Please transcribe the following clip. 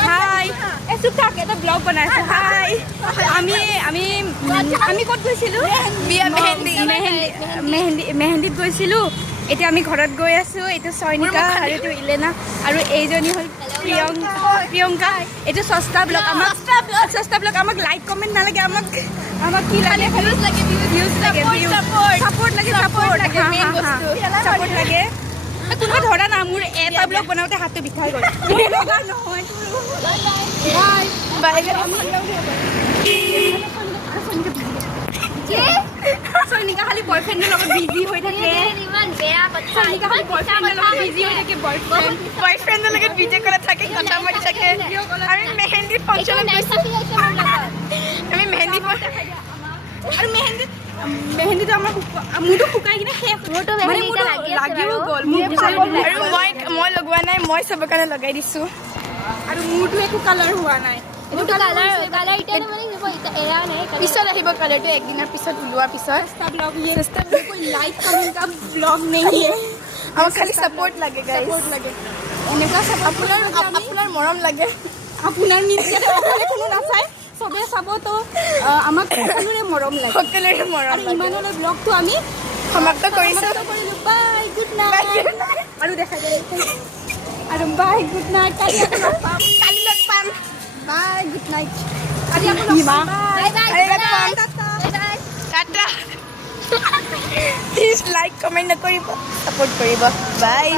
হাই চুপ থাক এটা ব্লগ বনাইছো হাই আমি ক'ত গৈছিলোঁ মেহেন্দিত গৈছিলোঁ এতিয়া আমি ঘৰত গৈ আছোঁ এইটো চয়নিকা আৰু এইটো ইলেনা আৰু এইজনী হ'ল প্ৰিয়ংকা এইটো সস্তা ব্লগ আমাক লাইক কমেণ্ট নালাগে আমাক কি লাগে ভিউজ লাগে ছাপোৰ্ট লাগে তুমি ধৰা না মোৰ এটা ব্লগ বনাওঁতে হাতটো বিষাই গ'ল চয়নিকা খালি বয়ফ্ৰেণ্ডৰ লগত বিজি হৈ থাকে বয়ফ্ৰেণ্ডৰ লগত বিজি কৰা থাকে কথা মাতি থাকে আমি মেহেন্দিত ফাংচনত আমি আৰু মেহেন্দিটো আমাৰ মোৰটো শুকাই কিনে শেষ লাগিও গ'ল আৰু মই লগোৱা নাই মই চবৰ কাৰণে লগাই দিছোঁ আৰু মোৰটো একো কালাৰ হোৱা নাই পিছত আহিব কালাৰটো একদিনৰ পিছত ওলোৱাৰ পিছত আমাক খালি ছাপোৰ্ট লাগে এনেকুৱা আপোনাৰ মৰম লাগে আপোনাৰ কোনো নাচায় চবে চাবতো আমাক সকলোৰে মৰম লাগে ইমানলৈ ব্লগটো আমি সমাপ্ত কৰিছোঁ বাই গুড নাইট আৰু দেখাই দিয়ে আৰু বাই গুড নাইট কালি লগ পাম বাই গুড নাইট কালি আকৌ লগ পাম টাটা প্লিজ লাইক কমেণ্ট নকৰিব ছাপোৰ্ট কৰিব বাই